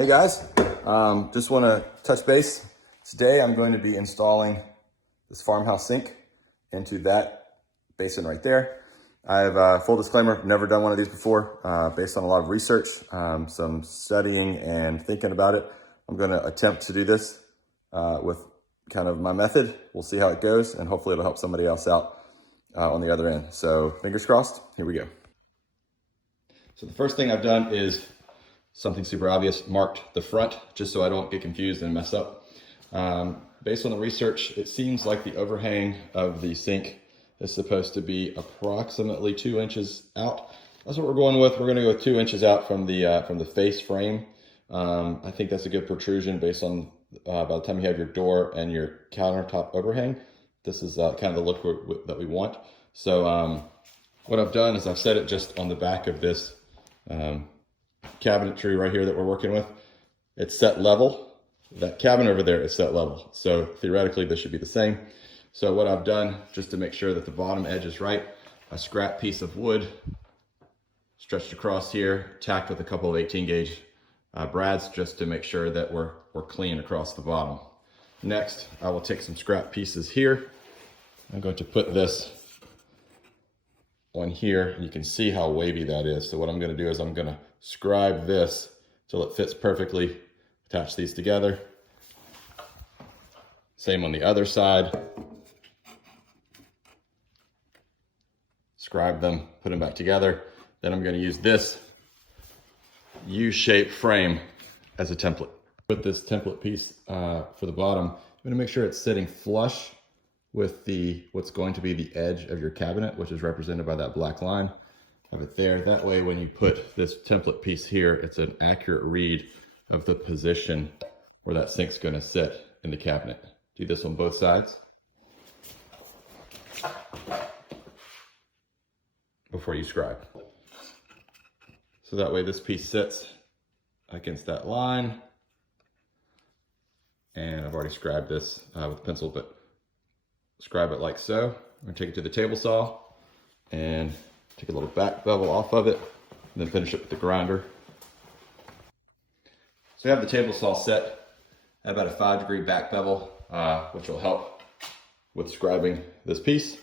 Hey guys, just want to touch base. Today I'm going to be installing this farmhouse sink into that basin right there. I have full disclaimer, never done one of these before. Based on a lot of research, some studying and thinking about it, I'm going to attempt to do this with kind of my method. We'll see how it goes, and hopefully it'll help somebody else out on the other end. So fingers crossed, here we go. So the first thing I've done is something super obvious, marked the front, just so I don't get confused and mess up. Based on the research, it seems like the overhang of the sink is supposed to be approximately 2 inches out. That's what we're going with. We're gonna go with 2 inches out from the face frame. I think that's a good protrusion based on by the time you have your door and your countertop overhang. This is kind of the look that we want. So what I've done is I've set it just on the back of this cabinetry right here that we're working with. It's set level. That cabinet over there is set level. So theoretically this should be the same. So what I've done, just to make sure that the bottom edge is right, a scrap piece of wood stretched across here, tacked with a couple of 18 gauge brads, just to make sure that we're clean across the bottom. Next, I will take some scrap pieces here. I'm going to put this on here. You can see how wavy that is. So what I'm going to do is I'm going to scribe this till it fits perfectly. Attach these together. Same on the other side. Scribe them, put them back together. Then I'm going to use this U-shaped frame as a template. Put this template piece for the bottom. I'm going to make sure it's sitting flush with what's going to be the edge of your cabinet, which is represented by that black line. Have it there. That way, when you put this template piece here, it's an accurate read of the position where that sink's going to sit in the cabinet. Do this on both sides before you scribe. So that way this piece sits against that line. And I've already scribed this with a pencil, but scribe it like so. I'm going to take it to the table saw and take a little back bevel off of it, and then finish it with the grinder. So we have the table saw set at about a 5-degree back bevel, which will help with scribing this piece.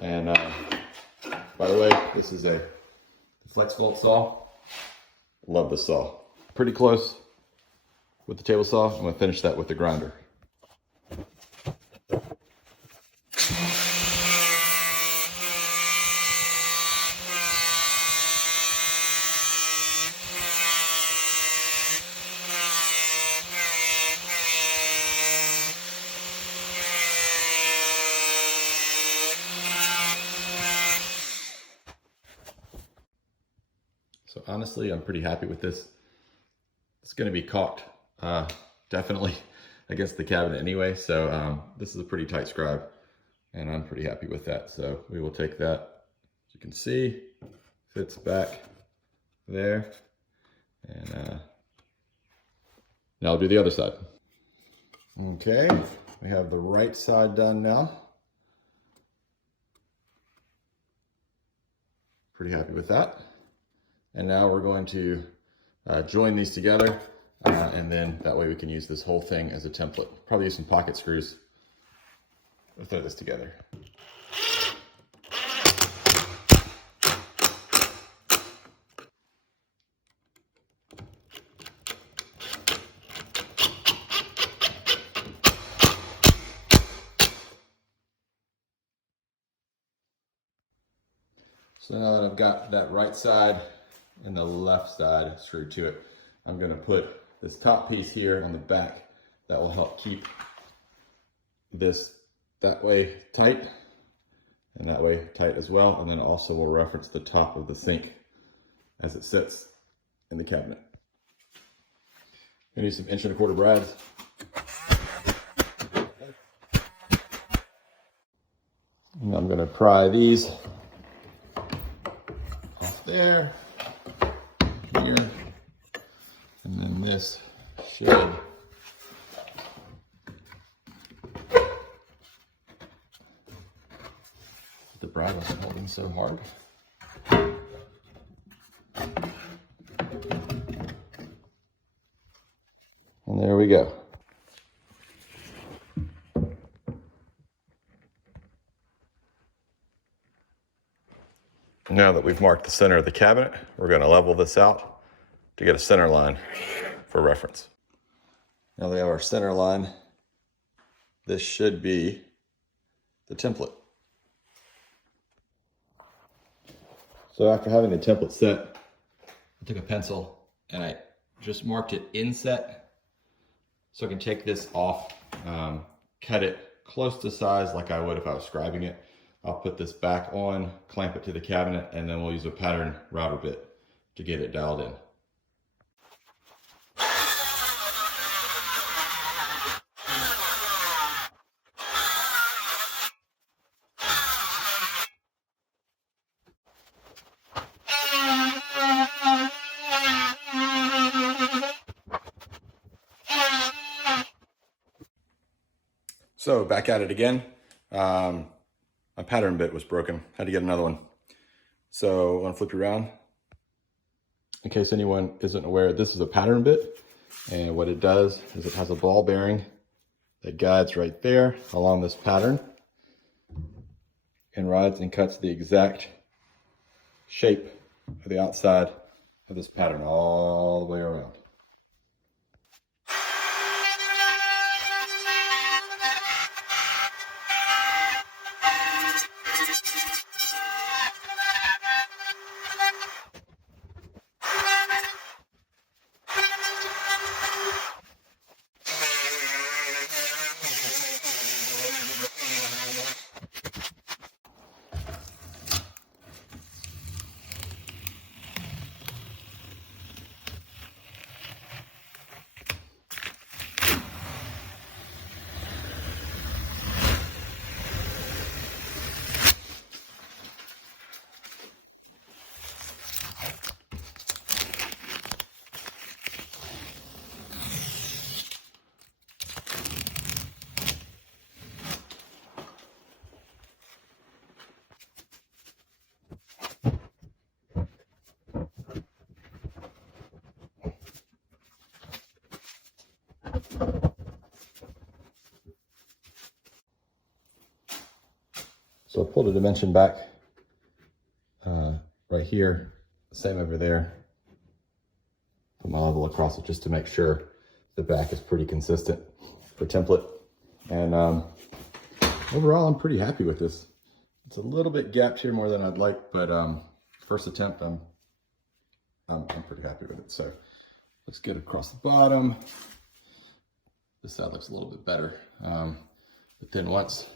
And by the way, this is a flex bolt saw. Love this saw. Pretty close with the table saw. I'm going to finish that with the grinder. So honestly, I'm pretty happy with this. It's going to be caulked definitely against the cabinet anyway. So this is a pretty tight scribe, and I'm pretty happy with that. So we will take that, as you can see, fits back there. And now I'll do the other side. Okay, we have the right side done now. Pretty happy with that. And now we're going to join these together, and then that way we can use this whole thing as a template. Probably use some pocket screws. We'll throw this together. So now that I've got that right side and the left side screwed to it, I'm going to put this top piece here on the back that will help keep this that way tight and that way tight as well. And then also we'll reference the top of the sink as it sits in the cabinet. I need some 1 1/4 brads. And I'm going to pry these off there. Here, and then this should the brad wasn't holding so hard. And there we go. Now that we've marked the center of the cabinet, we're going to level this out to get a center line for reference. Now we have our center line. This should be the template. So after having the template set, I took a pencil and I just marked it inset so I can take this off, cut it close to size like I would if I was scribing it. I'll put this back on, clamp it to the cabinet, and then we'll use a pattern router bit to get it dialed in. So back at it again. My pattern bit was broken. Had to get another one. So I'm gonna flip you around. In case anyone isn't aware, this is a pattern bit. And what it does is it has a ball bearing that guides right there along this pattern and rides and cuts the exact shape of the outside of this pattern all the way around. So I pulled a dimension back right here, same over there. Put my level across it just to make sure the back is pretty consistent for template. And overall, I'm pretty happy with this. It's a little bit gapped here more than I'd like, but first attempt, I'm pretty happy with it. So let's get across the bottom. This side looks a little bit better. But then once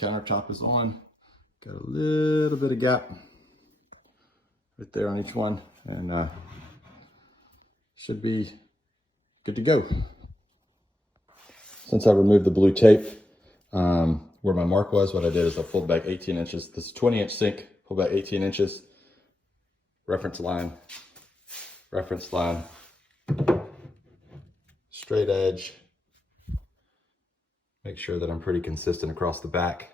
countertop is on, got a little bit of gap right there on each one, and should be good to go. Since I removed the blue tape where my mark was, what I did is I pulled back 18 inches. This is 20-inch sink, pulled back 18 inches, reference line, straight edge. Make sure that I'm pretty consistent across the back.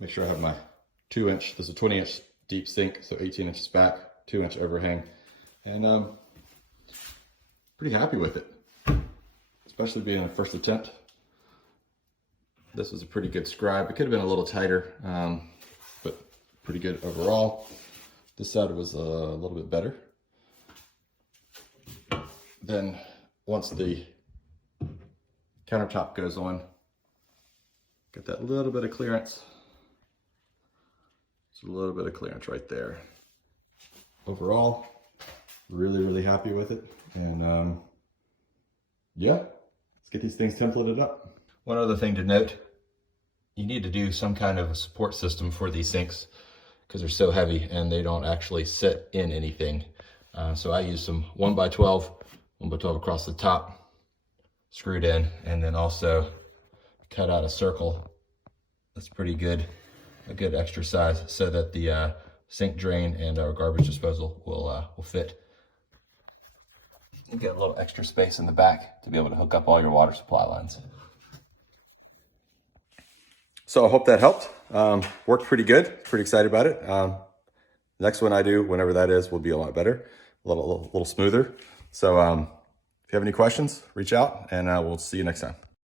Make sure I have my 2-inch, this is a 20-inch deep sink, so 18 inches back, 2-inch overhang, and pretty happy with it, especially being a first attempt. This was a pretty good scribe. It could have been a little tighter, but pretty good overall. This side was a little bit better. Then once the countertop goes on, get that little bit of clearance. Just a little bit of clearance right there. Overall, really happy with it. And yeah, let's get these things templated up. One other thing to note, you need to do some kind of a support system for these sinks because they're so heavy and they don't actually sit in anything. So I use some 1x12 across the top, screwed in, and then also cut out a circle that's pretty good, a good extra size, so that the sink drain and our garbage disposal will fit. You get a little extra space in the back to be able to hook up all your water supply lines. So I hope that helped. Worked pretty good. Pretty excited about it. The next one I do, whenever that is, will be a lot better, a little smoother. So if you have any questions, reach out, and we'll see you next time.